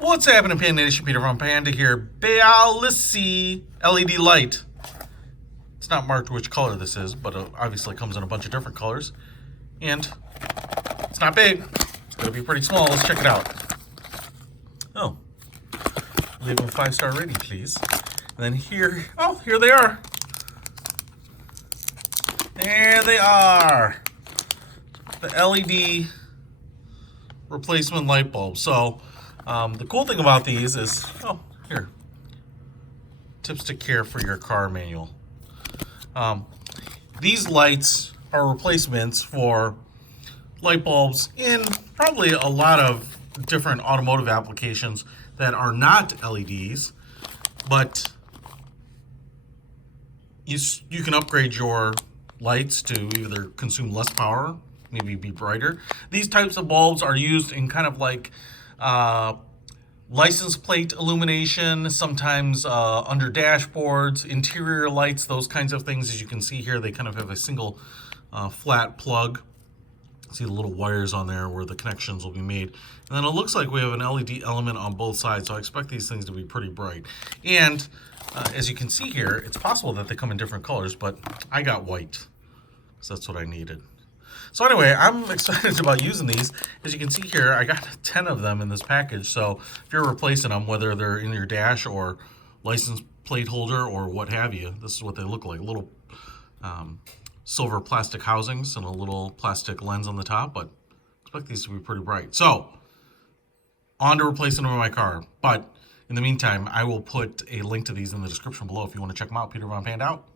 What's happening, Panda Nation? Peter from Panda here. Baolicy LED light. It's not marked which color this is, but it obviously comes in a bunch of different colors. And it's not big. It's going to be pretty small. Let's check it out. Oh. Leave them a 5-star rating, please. And then here, oh, here they are. There they are. The LED replacement light bulb. So, the cool thing about these is, oh, here, tips to care for your car manual. These lights are replacements for light bulbs in probably a lot of different automotive applications that are not LEDs, but you can upgrade your lights to either consume less power, maybe be brighter. These types of bulbs are used in kind of like license plate illumination, sometimes under dashboards, interior lights, those kinds of things. As you can see here, they kind of have a single flat plug. See the little wires on there where the connections will be made. And then it looks like we have an LED element on both sides, so I expect these things to be pretty bright. And as you can see here, it's possible that they come in different colors, but I got white, so that's what I needed. So anyway, I'm excited about using these. As you can see here, I got 10 of them in this package, so if you're replacing them, whether they're in your dash or license plate holder or what have you, this is what they look like. Little silver plastic housings and a little plastic lens on the top, but expect these to be pretty bright. So, on to replacing them in my car. But in the meantime, I will put a link to these in the description below if you want to check them out. Peter Von Panda out.